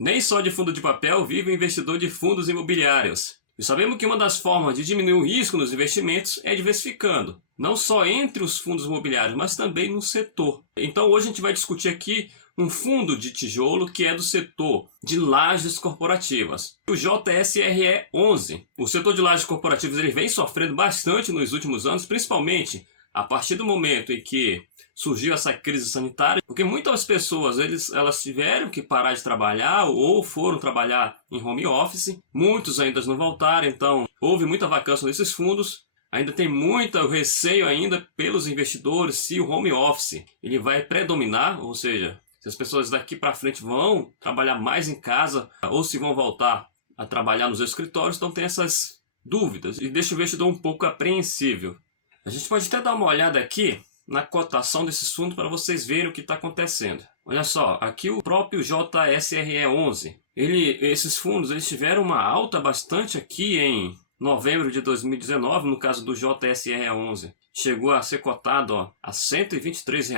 Nem só de fundo de papel vive o investidor de fundos imobiliários. E sabemos que uma das formas de diminuir o risco nos investimentos é diversificando, não só entre os fundos imobiliários, mas também no setor. Então hoje a gente vai discutir aqui um fundo de tijolo que é do setor de lajes corporativas, o JSRE 11. O setor de lajes corporativas ele vem sofrendo bastante nos últimos anos, principalmente a partir do momento em que surgiu essa crise sanitária, porque muitas pessoas elas tiveram que parar de trabalhar ou foram trabalhar em home office, muitos ainda não voltaram, então houve muita vacância nesses fundos, ainda tem muito receio ainda pelos investidores se o home office ele vai predominar, ou seja, se as pessoas daqui para frente vão trabalhar mais em casa ou se vão voltar a trabalhar nos escritórios, então tem essas dúvidas e deixa o investidor um pouco apreensível. A gente pode até dar uma olhada aqui na cotação desses fundos para vocês verem o que está acontecendo. Olha só, aqui o próprio JSRE 11. Esses fundos eles tiveram uma alta bastante aqui em novembro de 2019, no caso do JSRE 11. Chegou a ser cotado a R$ 123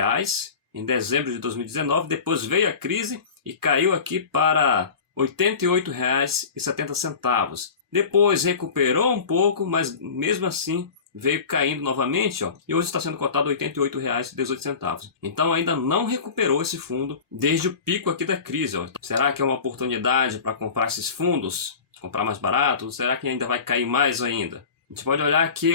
em dezembro de 2019, depois veio a crise e caiu aqui para R$ 88,70. Depois recuperou um pouco, mas mesmo assim veio caindo novamente, ó, e hoje está sendo cotado R$ 88,18. Então ainda não recuperou esse fundo desde o pico aqui da crise. Ó. Será que é uma oportunidade para comprar esses fundos? Comprar mais barato? Ou será que ainda vai cair mais ainda? A gente pode olhar aqui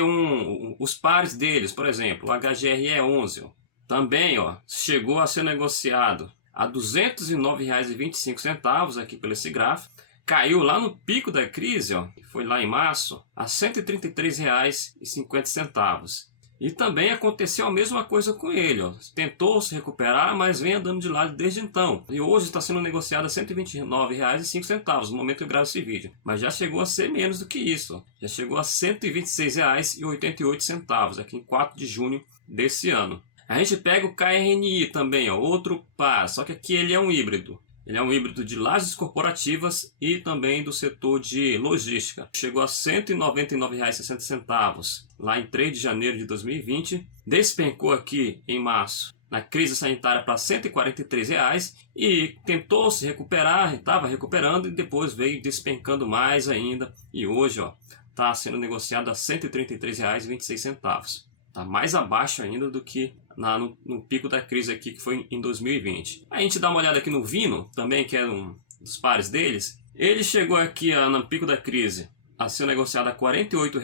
os pares deles, por exemplo, o HGRE 11. Ó. Também ó, chegou a ser negociado a R$ 209,25 aqui pelo esse gráfico. Caiu lá no pico da crise, ó, que foi lá em março, a R$ 133,50. E também aconteceu a mesma coisa com ele. Ó. Tentou se recuperar, mas vem andando de lado desde então. E hoje está sendo negociado a R$ 129,05 no momento que eu gravo esse vídeo. Mas já chegou a ser menos do que isso. Ó. Já chegou a R$ 126,88 aqui em 4 de junho desse ano. A gente pega o KRNI também, ó, outro par, só que aqui ele é um híbrido. Ele é um híbrido de lajes corporativas e também do setor de logística. Chegou a R$ 199,60 lá em 3 de janeiro de 2020. Despencou aqui em março, na crise sanitária, para R$ 143 e tentou se recuperar, estava recuperando e depois veio despencando mais ainda. E hoje está sendo negociado a R$ 133,26. Está mais abaixo ainda do que no pico da crise aqui, que foi em 2020. A gente dá uma olhada aqui no Vino, também, que é um dos pares deles. Ele chegou aqui no pico da crise a ser negociado a R$ 48,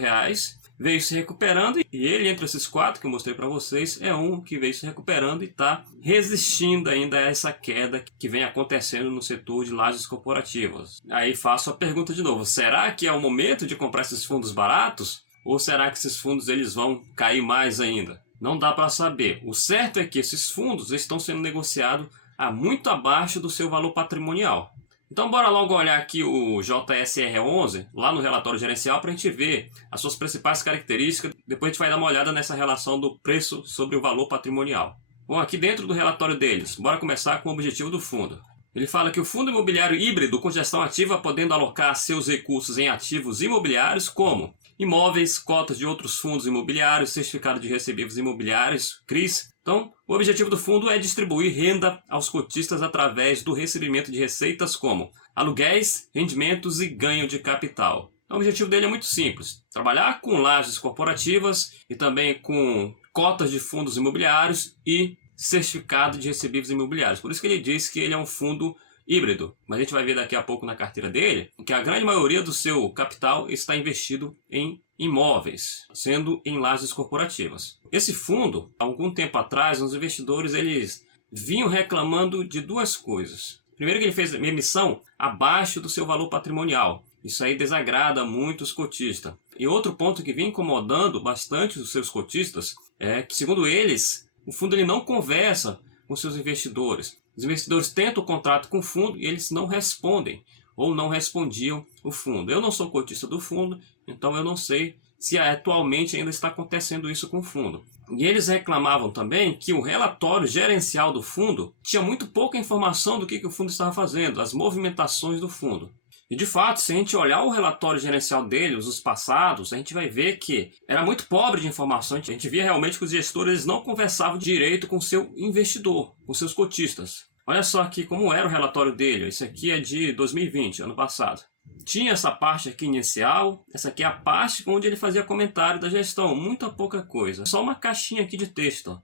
veio se recuperando, e ele, entre esses quatro que eu mostrei para vocês, é um que veio se recuperando e está resistindo ainda a essa queda que vem acontecendo no setor de lajes corporativas. Aí faço a pergunta de novo, será que é o momento de comprar esses fundos baratos? Ou será que esses fundos eles vão cair mais ainda? Não dá para saber. O certo é que esses fundos estão sendo negociados a muito abaixo do seu valor patrimonial. Então bora logo olhar aqui o JSRE 11, lá no relatório gerencial, para a gente ver as suas principais características. Depois a gente vai dar uma olhada nessa relação do preço sobre o valor patrimonial. Bom, aqui dentro do relatório deles, bora começar com o objetivo do fundo. Ele fala que o fundo imobiliário híbrido com gestão ativa, podendo alocar seus recursos em ativos imobiliários como imóveis, cotas de outros fundos imobiliários, certificado de recebíveis imobiliários, CRIs. Então, o objetivo do fundo é distribuir renda aos cotistas através do recebimento de receitas como aluguéis, rendimentos e ganho de capital. Então, o objetivo dele é muito simples, trabalhar com lajes corporativas e também com cotas de fundos imobiliários e certificado de recebíveis imobiliários. Por isso que ele diz que ele é um fundo híbrido. Mas a gente vai ver daqui a pouco na carteira dele que a grande maioria do seu capital está investido em imóveis, sendo em lajes corporativas. Esse fundo, há algum tempo atrás, os investidores eles vinham reclamando de duas coisas. Primeiro, que ele fez uma emissão abaixo do seu valor patrimonial. Isso aí desagrada muito os cotistas. E outro ponto que vem incomodando bastante os seus cotistas é que, segundo eles, o fundo ele não conversa com seus investidores. Os investidores tentam o contrato com o fundo e eles não respondem ou não respondiam o fundo. Eu não sou cotista do fundo, então eu não sei se atualmente ainda está acontecendo isso com o fundo. E eles reclamavam também que o relatório gerencial do fundo tinha muito pouca informação do que o fundo estava fazendo, as movimentações do fundo. E de fato, se a gente olhar o relatório gerencial deles, os passados, a gente vai ver que era muito pobre de informações. A gente via realmente que os gestores não conversavam direito com o seu investidor, com seus cotistas. Olha só aqui como era o relatório dele. Esse aqui é de 2020, ano passado. Tinha essa parte aqui inicial, essa aqui é a parte onde ele fazia comentário da gestão, muita pouca coisa. Só uma caixinha aqui de texto. Ó.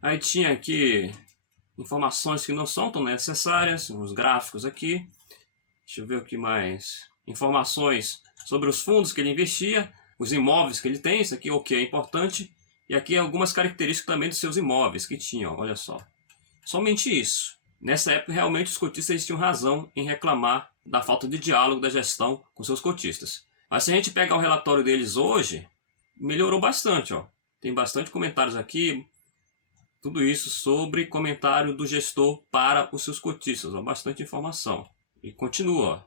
Aí tinha aqui informações que não são tão necessárias, uns gráficos aqui. Deixa eu ver o que mais. Informações sobre os fundos que ele investia, os imóveis que ele tem, isso aqui o que é importante. E aqui algumas características também dos seus imóveis que tinham, olha só. Somente isso. Nessa época, realmente, os cotistas tinham razão em reclamar da falta de diálogo da gestão com seus cotistas. Mas se a gente pegar o relatório deles hoje, melhorou bastante. Ó. Tem bastante comentários aqui, tudo isso sobre comentário do gestor para os seus cotistas. Ó. Bastante informação. E continua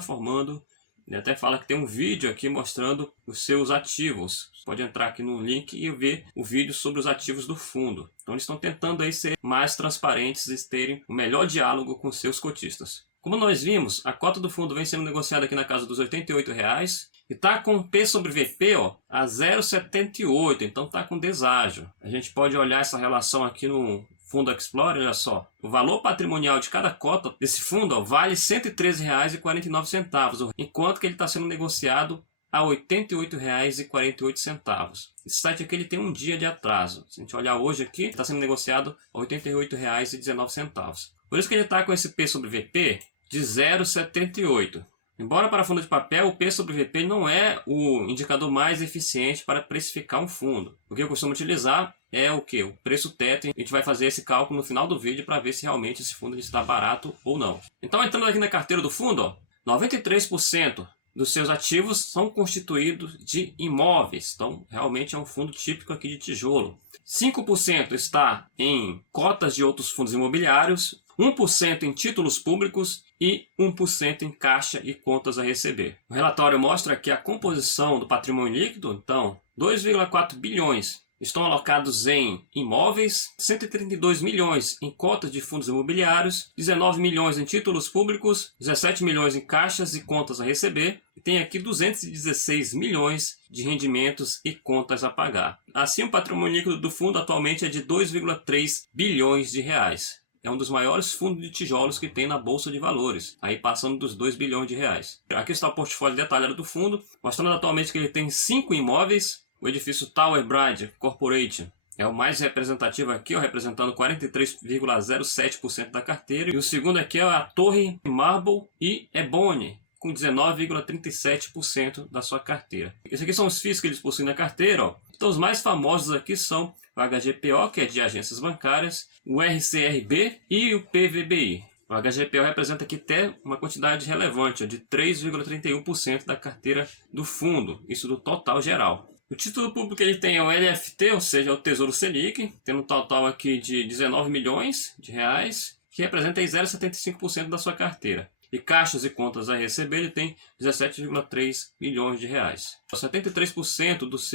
formando. Ele até fala que tem um vídeo aqui mostrando os seus ativos. Você pode entrar aqui no link e ver o vídeo sobre os ativos do fundo. Então eles estão tentando aí ser mais transparentes e terem o melhor diálogo com seus cotistas. Como nós vimos, a cota do fundo vem sendo negociada aqui na casa dos R$ 88,00 e está com P sobre VP ó, a 0,78, então está com deságio. A gente pode olhar essa relação aqui no Fundo Explorer, olha só. O valor patrimonial de cada cota desse fundo ó, vale R$ 113,49, enquanto que ele está sendo negociado a R$ 88,48. Esse site aqui ele tem um dia de atraso. Se a gente olhar hoje aqui, está sendo negociado a R$ 88,19. Por isso que ele está com esse P sobre VP de 0,78. Embora para fundo de papel, o P sobre VP não é o indicador mais eficiente para precificar um fundo. O que eu costumo utilizar é o que? O preço teto. A gente vai fazer esse cálculo no final do vídeo para ver se realmente esse fundo está barato ou não. Então, entrando aqui na carteira do fundo, ó, 93% dos seus ativos são constituídos de imóveis. Então, realmente é um fundo típico aqui de tijolo. 5% está em cotas de outros fundos imobiliários, 1% em títulos públicos e 1% em caixa e contas a receber. O relatório mostra que a composição do patrimônio líquido, então, 2,4 bilhões estão alocados em imóveis, 132 milhões em cotas de fundos imobiliários, 19 milhões em títulos públicos, 17 milhões em caixas e contas a receber, e tem aqui 216 milhões de rendimentos e contas a pagar. Assim, o patrimônio líquido do fundo atualmente é de 2,3 bilhões de reais. É um dos maiores fundos de tijolos que tem na Bolsa de Valores, aí passando dos 2 bilhões de reais. Aqui está o portfólio detalhado do fundo, mostrando atualmente que ele tem 5 imóveis. O edifício Tower Bridge Corporation é o mais representativo aqui, ó, representando 43,07% da carteira. E o segundo aqui é a Torre Marble e Ebony, com 19,37% da sua carteira. Esses aqui são os FIIs que eles possuem na carteira. Ó. Então os mais famosos aqui são o HGPO, que é de agências bancárias, o RCRB e o PVBI. O HGPO representa aqui até uma quantidade relevante, ó, de 3,31% da carteira do fundo, isso do total geral. O título público ele tem o LFT, ou seja, o Tesouro Selic, tendo um total aqui de 19 milhões de reais, que representa 0,75% da sua carteira. E caixas e contas a receber, ele tem 17,3 milhões de reais. 73% dos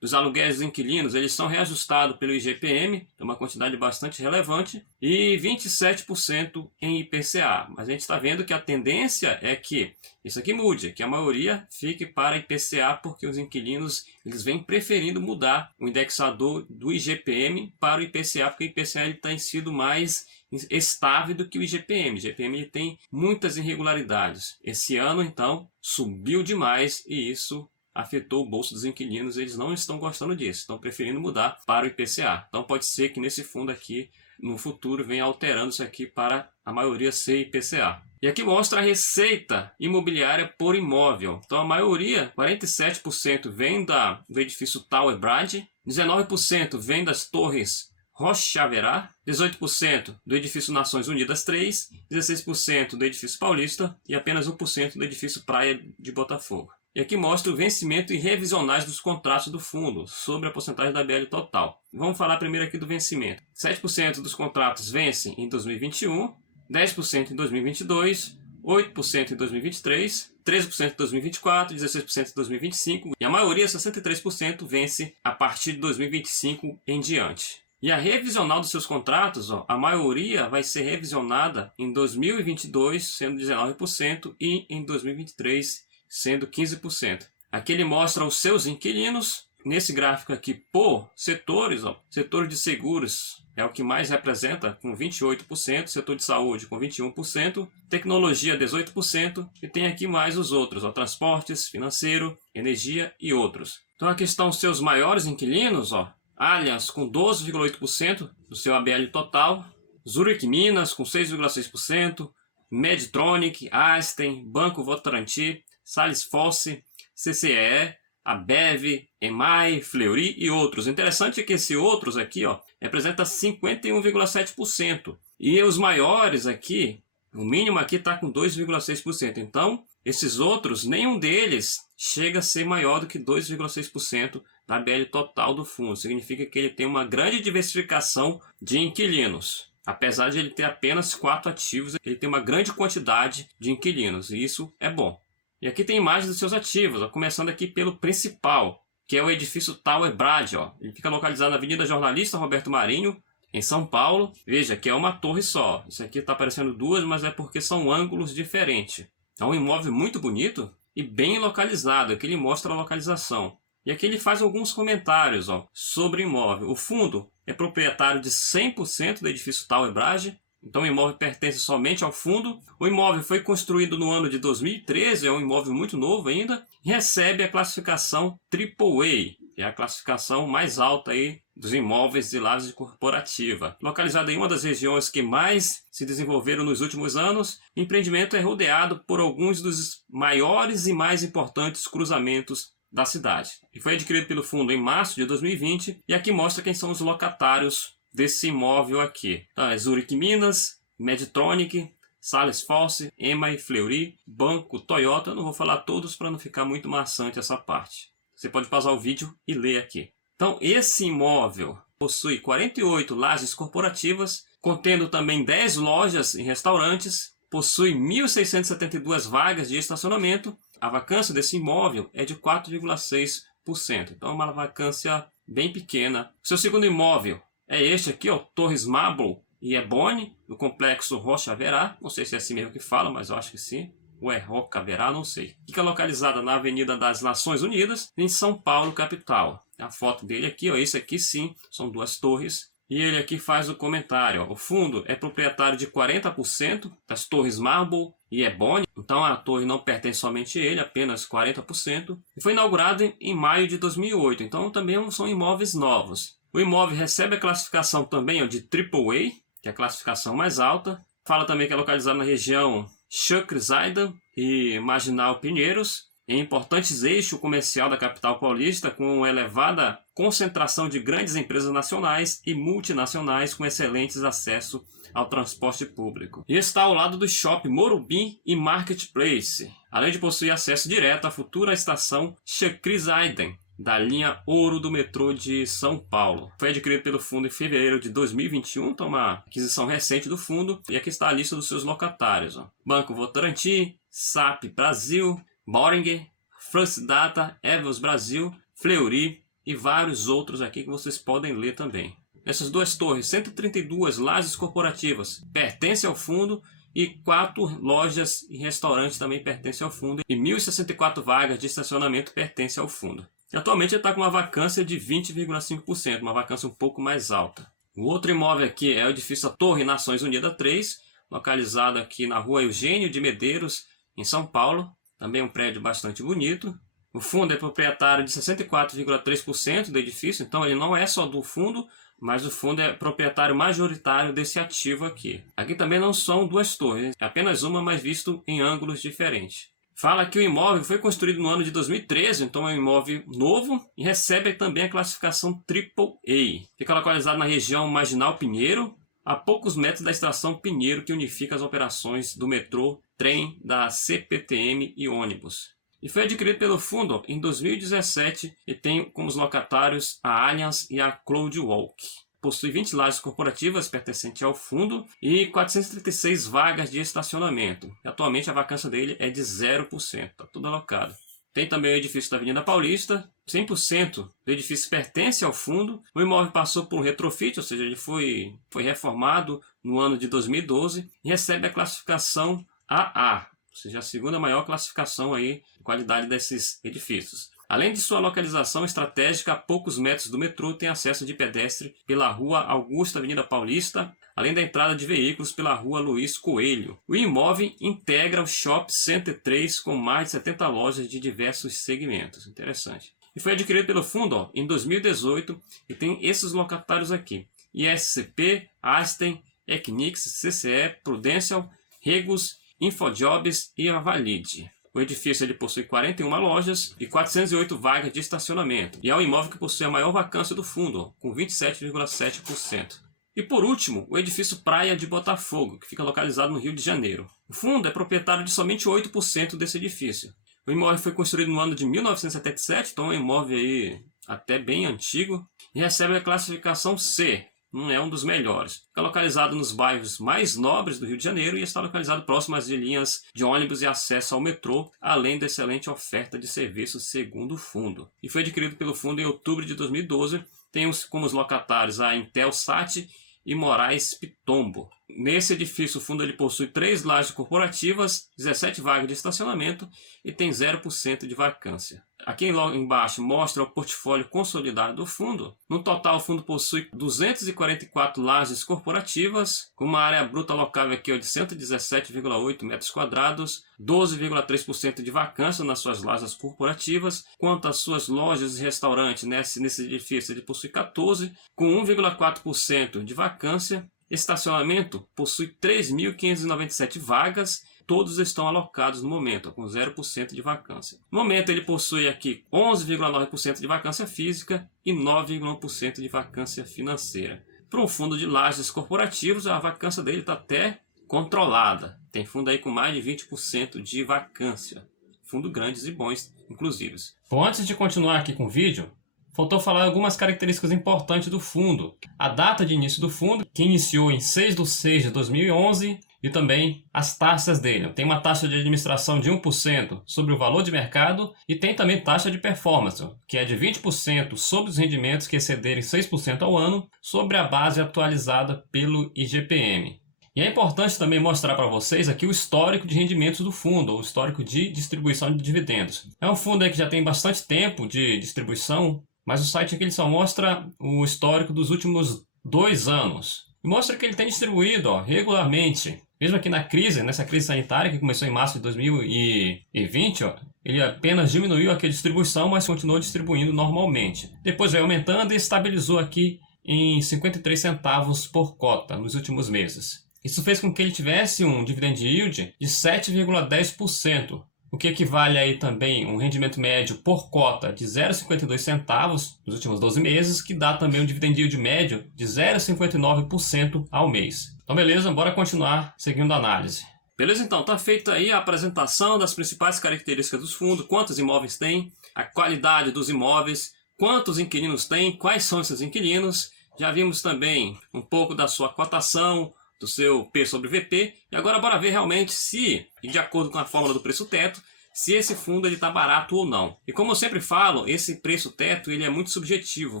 aluguéis dos inquilinos eles são reajustados pelo IGPM, é uma quantidade bastante relevante, e 27% em IPCA. Mas a gente está vendo que a tendência é que isso aqui mude, que a maioria fique para IPCA, porque os inquilinos eles vêm preferindo mudar o indexador do IGPM para o IPCA, porque o IPCA ele tem sido mais estável do que o IGPM. O IGPM ele tem muitas irregularidades. Esse ano, então, subiu demais e isso afetou o bolso dos inquilinos. Eles não estão gostando disso, estão preferindo mudar para o IPCA. Então pode ser que nesse fundo aqui, no futuro, venha alterando isso aqui para a maioria ser IPCA. E aqui mostra a receita imobiliária por imóvel. Então a maioria, 47% vem do edifício Tower Bridge, 19% vem das torres Rochaverá, 18% do edifício Nações Unidas 3, 16% do edifício Paulista e apenas 1% do edifício Praia de Botafogo. E aqui mostra o vencimento e revisionais dos contratos do fundo, sobre a porcentagem da BL total. Vamos falar primeiro aqui do vencimento. 7% dos contratos vencem em 2021, 10% em 2022, 8% em 2023, 13% em 2024, 16% em 2025 e a maioria, 63%, vence a partir de 2025 em diante. E a revisional dos seus contratos, ó, a maioria vai ser revisionada em 2022, sendo 19%, e em 2023, sendo 15%. Aqui ele mostra os seus inquilinos, nesse gráfico aqui por setores, ó, setor de seguros é o que mais representa, com 28%, setor de saúde com 21%, tecnologia 18%, e tem aqui mais os outros, ó, transportes, financeiro, energia e outros. Então aqui estão os seus maiores inquilinos, ó, Allianz com 12,8% do seu ABL total, Zurich Minas com 6,6%, Medtronic, Astem, Banco Votorantim, Salesforce, CCE, Ambev, EMAI, Fleury e outros. O interessante é que esse outros aqui, ó, representa 51,7%. E os maiores aqui, o mínimo aqui está com 2,6%. Então, esses outros, nenhum deles chega a ser maior do que 2,6% da ABL total do fundo. Significa que ele tem uma grande diversificação de inquilinos. Apesar de ele ter apenas 4 ativos, ele tem uma grande quantidade de inquilinos. E isso é bom. E aqui tem imagens dos seus ativos, ó, começando aqui pelo principal, que é o edifício Tower Brad. Ó. Ele fica localizado na Avenida Jornalista Roberto Marinho, em São Paulo. Veja que é uma torre só. Isso aqui está parecendo duas, mas é porque são ângulos diferentes. É um imóvel muito bonito e bem localizado. Aqui ele mostra a localização. E aqui ele faz alguns comentários, ó, sobre o imóvel. O fundo é proprietário de 100% do edifício Tower Brad. Então o imóvel pertence somente ao fundo. O imóvel foi construído no ano de 2013, é um imóvel muito novo ainda. E recebe a classificação AAA, que é a classificação mais alta aí dos imóveis de lajes corporativa. Localizado em uma das regiões que mais se desenvolveram nos últimos anos, o empreendimento é rodeado por alguns dos maiores e mais importantes cruzamentos da cidade. E foi adquirido pelo fundo em março de 2020, e aqui mostra quem são os locatários desse imóvel aqui. Então, é Zurich Minas, Medtronic, Salesforce, EMAI, Fleury, Banco, Toyota. Eu não vou falar todos para não ficar muito maçante essa parte. Você pode pausar o vídeo e ler aqui. Então, esse imóvel possui 48 lajes corporativas, contendo também 10 lojas e restaurantes, possui 1.672 vagas de estacionamento. A vacância desse imóvel é de 4,6%. Então, é uma vacância bem pequena. Seu segundo imóvel é este aqui, ó, Torres Marble e Ebony, do complexo Rocha Verá. Não sei se é assim mesmo que fala, mas eu acho que sim. Ou é Roca Verá, não sei. Fica localizada na Avenida das Nações Unidas, em São Paulo, capital. A foto dele aqui, ó, esse aqui sim, são 2 torres. E ele aqui faz o comentário, ó, o fundo é proprietário de 40% das Torres Marble e Ebony. Então a torre não pertence somente a ele, apenas 40%. E foi inaugurado em maio de 2008, então também são imóveis novos. O imóvel recebe a classificação também, ó, de AAA, que é a classificação mais alta. Fala também que é localizado na região Chucre-Zaidan e Marginal Pinheiros, em importantes eixos comercial da capital paulista, com elevada concentração de grandes empresas nacionais e multinacionais com excelentes acesso ao transporte público. E está ao lado do Shopping Morumbi e Marketplace, além de possuir acesso direto à futura estação Chucre-Zaidan, da linha Ouro do metrô de São Paulo. Foi adquirido pelo fundo em fevereiro de 2021, então uma aquisição recente do fundo. E aqui está a lista dos seus locatários. Ó. Banco Votorantim, SAP Brasil, Boehringer, First Data, Evos Brasil, Fleury e vários outros aqui que vocês podem ler também. Nessas 2 torres, 132 lajes corporativas pertencem ao fundo e 4 lojas e restaurantes também pertencem ao fundo e 1.064 vagas de estacionamento pertencem ao fundo. E atualmente ele está com uma vacância de 20,5%, uma vacância um pouco mais alta. O outro imóvel aqui é o edifício Torre Nações Unidas 3, localizado aqui na rua Eugênio de Medeiros, em São Paulo. Também um prédio bastante bonito. O fundo é proprietário de 64,3% do edifício, então ele não é só do fundo, mas o fundo é proprietário majoritário desse ativo aqui. Aqui também não são 2 torres, é apenas uma, mas visto em ângulos diferentes. Fala que o imóvel foi construído no ano de 2013, então é um imóvel novo e recebe também a classificação AAA. Fica localizado na região Marginal Pinheiro, a poucos metros da estação Pinheiro, que unifica as operações do metrô, trem, da CPTM e ônibus. E foi adquirido pelo fundo em 2017 e tem como locatários a Allianz e a CloudWalk. Possui 20 lajes corporativas pertencentes ao fundo e 436 vagas de estacionamento. E atualmente a vacância dele é de 0%, está tudo alocado. Tem também o edifício da Avenida Paulista, 100% do edifício pertence ao fundo. O imóvel passou por um retrofit, ou seja, ele foi reformado no ano de 2012 e recebe a classificação AA, ou seja, a segunda maior classificação aí de qualidade desses edifícios. Além de sua localização estratégica, a poucos metros do metrô, tem acesso de pedestre pela Rua Augusta, Avenida Paulista, além da entrada de veículos pela Rua Luiz Coelho. O imóvel integra o Shopping Center 3 com mais de 70 lojas de diversos segmentos. Interessante. E foi adquirido pelo fundo em 2018 e tem esses locatários aqui: ISCP, Astem, Equinix, CCE, Prudential, Regus, Infojobs e Avalide. O edifício ele possui 41 lojas e 408 vagas de estacionamento, e é o imóvel que possui a maior vacância do fundo, com 27,7%. E por último, o edifício Praia de Botafogo, que fica localizado no Rio de Janeiro. O fundo é proprietário de somente 8% desse edifício. O imóvel foi construído no ano de 1977, então é um imóvel aí até bem antigo, e recebe a classificação C. Não é um dos melhores. Fica localizado nos bairros mais nobres do Rio de Janeiro e está localizado próximo às linhas de ônibus e acesso ao metrô, além da excelente oferta de serviços segundo o fundo. E foi adquirido pelo fundo em outubro de 2012. Tem como os locatários a Intelsat e Moraes Pitombo. Nesse edifício, o fundo ele possui 3 lajes corporativas, 17 vagas de estacionamento e tem 0% de vacância. Aqui logo embaixo mostra o portfólio consolidado do fundo. No total, o fundo possui 244 lajes corporativas, com uma área bruta locável aqui de 117,8 metros quadrados, 12,3% de vacância nas suas lajes corporativas. Quanto às suas lojas e restaurantes, nesse edifício ele possui 14, com 1,4% de vacância. Estacionamento possui 3.597 vagas, todos estão alocados no momento, com 0% de vacância. No momento ele possui aqui 11,9% de vacância física e 9,1% de vacância financeira. Para um fundo de lajes corporativos, a vacância dele está até controlada. Tem fundo aí com mais de 20% de vacância. Fundo grandes e bons, inclusive. Bom, antes de continuar aqui com o vídeo, faltou falar algumas características importantes do fundo. A data de início do fundo, que iniciou em 6/6/2011, e também as taxas dele. Tem uma taxa de administração de 1% sobre o valor de mercado e tem também taxa de performance, que é de 20% sobre os rendimentos que excederem 6% ao ano, sobre a base atualizada pelo IGPM. E é importante também mostrar para vocês aqui o histórico de rendimentos do fundo, ou o histórico de distribuição de dividendos. É um fundo aí que já tem bastante tempo de distribuição, mas o site aqui ele só mostra o histórico dos últimos 2 anos. E mostra que ele tem distribuído regularmente. Mesmo aqui nessa crise sanitária que começou em março de 2020, ele apenas diminuiu aqui a distribuição, mas continuou distribuindo normalmente. Depois veio aumentando e estabilizou aqui em 53 centavos por cota nos últimos meses. Isso fez com que ele tivesse um dividend yield de 7,10%. O que equivale aí também um rendimento médio por cota de 0,52 centavos nos últimos 12 meses, que dá também um dividend yield médio de 0,59% ao mês. Então beleza, bora continuar seguindo a análise. Beleza, então, tá feita aí a apresentação das principais características dos fundos, quantos imóveis tem, a qualidade dos imóveis, quantos inquilinos tem, quais são esses inquilinos. Já vimos também um pouco da sua cotação, do seu P sobre VP, e agora bora ver realmente se, de acordo com a fórmula do preço teto, se esse fundo está barato ou não. E como eu sempre falo, esse preço teto ele é muito subjetivo,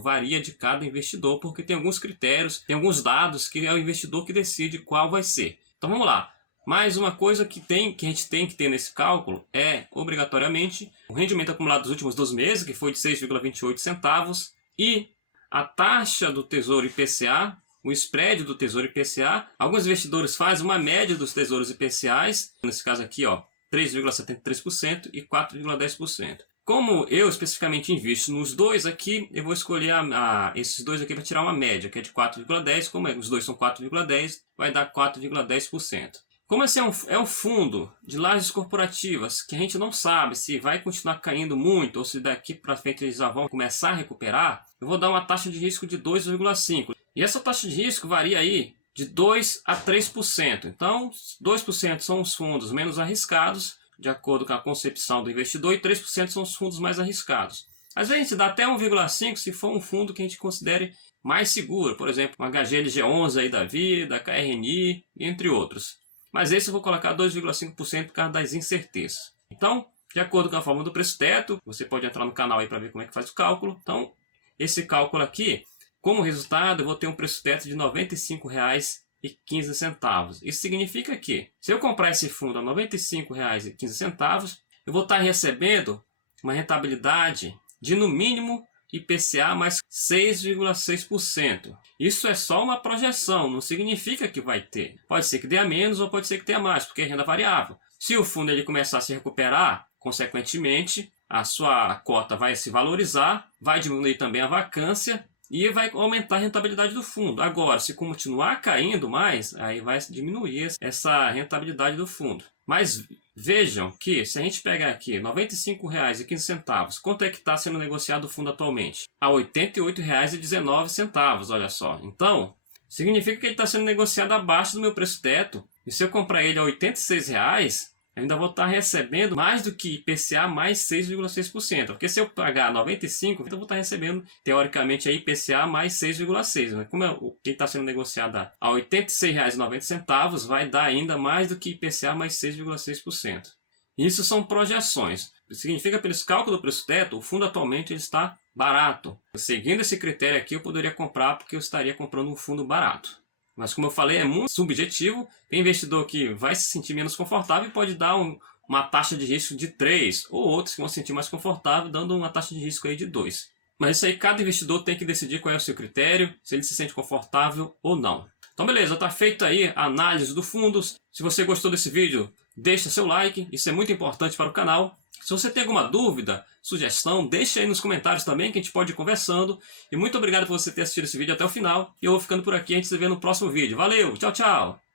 varia de cada investidor, porque tem alguns critérios, tem alguns dados que é o investidor que decide qual vai ser. Então vamos lá. Mais uma coisa que a gente tem que ter nesse cálculo é, obrigatoriamente, o rendimento acumulado dos últimos 12 meses, que foi de 6,28 centavos, e a taxa do Tesouro IPCA, o spread do Tesouro IPCA. Alguns investidores fazem uma média dos tesouros IPCAs, nesse caso aqui, 3,73% e 4,10%. Como eu especificamente invisto nos dois aqui, eu vou escolher esses dois aqui para tirar uma média, que é de 4,10%. Como os dois são 4,10%, vai dar 4,10%. Como esse é um fundo de lajes corporativas que a gente não sabe se vai continuar caindo muito ou se daqui para frente eles já vão começar a recuperar, eu vou dar uma taxa de risco de 2,5%. E essa taxa de risco varia aí de 2% a 3%. Então, 2% são os fundos menos arriscados, de acordo com a concepção do investidor, e 3% são os fundos mais arriscados. Às vezes a gente dá até 1,5% se for um fundo que a gente considere mais seguro, por exemplo, uma HGLG11 aí da vida, KRNI, entre outros. Mas esse eu vou colocar 2,5% por causa das incertezas. Então, de acordo com a fórmula do preço teto, você pode entrar no canal aí para ver como é que faz o cálculo. Então, esse cálculo aqui, como resultado, eu vou ter um preço teto de R$ 95,15. Isso significa que, se eu comprar esse fundo a R$ 95,15, eu vou estar recebendo uma rentabilidade de no mínimo IPCA mais 6,6%. Isso é só uma projeção, não significa que vai ter. Pode ser que dê a menos ou pode ser que tenha mais, porque é renda variável. Se o fundo ele começar a se recuperar, consequentemente, a sua cota vai se valorizar, vai diminuir também a vacância e vai aumentar a rentabilidade do fundo. Agora, se continuar caindo mais, aí vai diminuir essa rentabilidade do fundo. Mas vejam que se a gente pegar aqui R$ 95,15, quanto é que está sendo negociado o fundo atualmente? A R$ 88,19, olha só. Então, significa que ele está sendo negociado abaixo do meu preço teto. E se eu comprar ele a R$ 86,00, eu ainda vou estar recebendo mais do que IPCA mais 6,6%. Porque se eu pagar 95, então eu vou estar recebendo, teoricamente, a IPCA mais 6,6%. Né? Como ele está sendo negociado a R$ 86,90, vai dar ainda mais do que IPCA mais 6,6%. Isso são projeções. Significa, pelos cálculos do preço-teto, o fundo atualmente ele está barato. Seguindo esse critério aqui, eu poderia comprar porque eu estaria comprando um fundo barato. Mas como eu falei, é muito subjetivo. Tem investidor que vai se sentir menos confortável e pode dar uma taxa de risco de 3, ou outros que vão se sentir mais confortável dando uma taxa de risco aí de 2. Mas isso aí cada investidor tem que decidir qual é o seu critério, se ele se sente confortável ou não. Então beleza, está feita aí a análise do fundo. Se você gostou desse vídeo, deixa seu like, isso é muito importante para o canal. Se você tem alguma dúvida, sugestão, deixa aí nos comentários também que a gente pode ir conversando. E muito obrigado por você ter assistido esse vídeo até o final. E eu vou ficando por aqui, a gente se vê no próximo vídeo. Valeu, tchau, tchau!